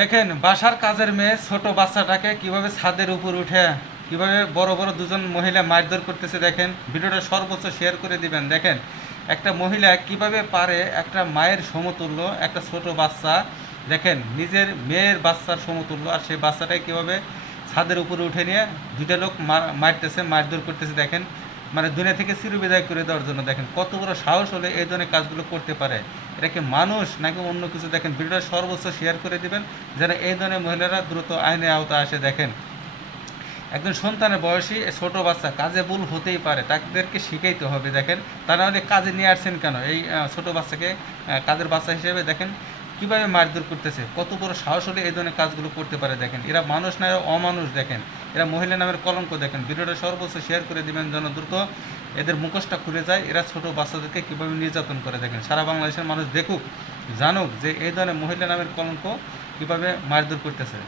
দেখেন বাসার কাজের মেয়ে ছোট বাচ্চাটাকে কিভাবে ছাদের উপর উঠে কিভাবে বড় বড় দুজন মহিলা মারধর করতেছে। দেখেন ভিডিওটা সর্বোচ্চ শেয়ার করে দিবেন। দেখেন একটা মহিলা কিভাবে পারে একটা মায়ের সমতুল্য একটা ছোট বাচ্চা, দেখেন নিজের মেয়ের বাচ্চার সমতুল্য, আর সেই বাচ্চাটাকে কিভাবে ছাদের উপরে উঠে নিয়ে দুইটা লোক মারতেছে, মারধর করতেছে। দেখেন মানে দুনিয়া থেকে চিরবিদায় করে দেওয়ার জন্য। দেখেন কত বড় সাহস হলে এই ধরনের কাজগুলো করতে পারে। এটা কি মানুষ নাকি অন্য কিছু? দেখেন ভিডিওটা সর্বোচ্চ শেয়ার করে দিবেন যেন এই ধরনের মহিলারা দ্রুত আইনের আওতায় আসে। দেখেন একজন সন্তানের বয়সী ছোট বাচ্চা কাজে ভুল হতেই পারে, তাদেরকে শিখাইতে হবে। দেখেন তারা হলে কাজে নিয়ে আসছেন কেন এই ছোট বাচ্চাকে কাজের বাচ্চা হিসেবে? দেখেন কীভাবে মারধর করতেছে, কত বড় সাহস হলে এই ধরনের কাজগুলো করতে পারে। দেখেন এরা মানুষ না, এরা অমানুষ। দেখেন এরা মহিলা নামের কলঙ্ক। দেখেন ভিডিওটা সর্বোচ্চ শেয়ার করে দিবেন যেন দ্রুত এদের মুখোশটা খুলে যায়। এরা ছোট বাচ্চাদেরকে কীভাবে নির্যাতন করে। দেখেন সারা বাংলাদেশের মানুষ দেখুক, জানুক যে এই ধরনের মহিলা নামের কলঙ্ক কীভাবে মারধর করতেছে।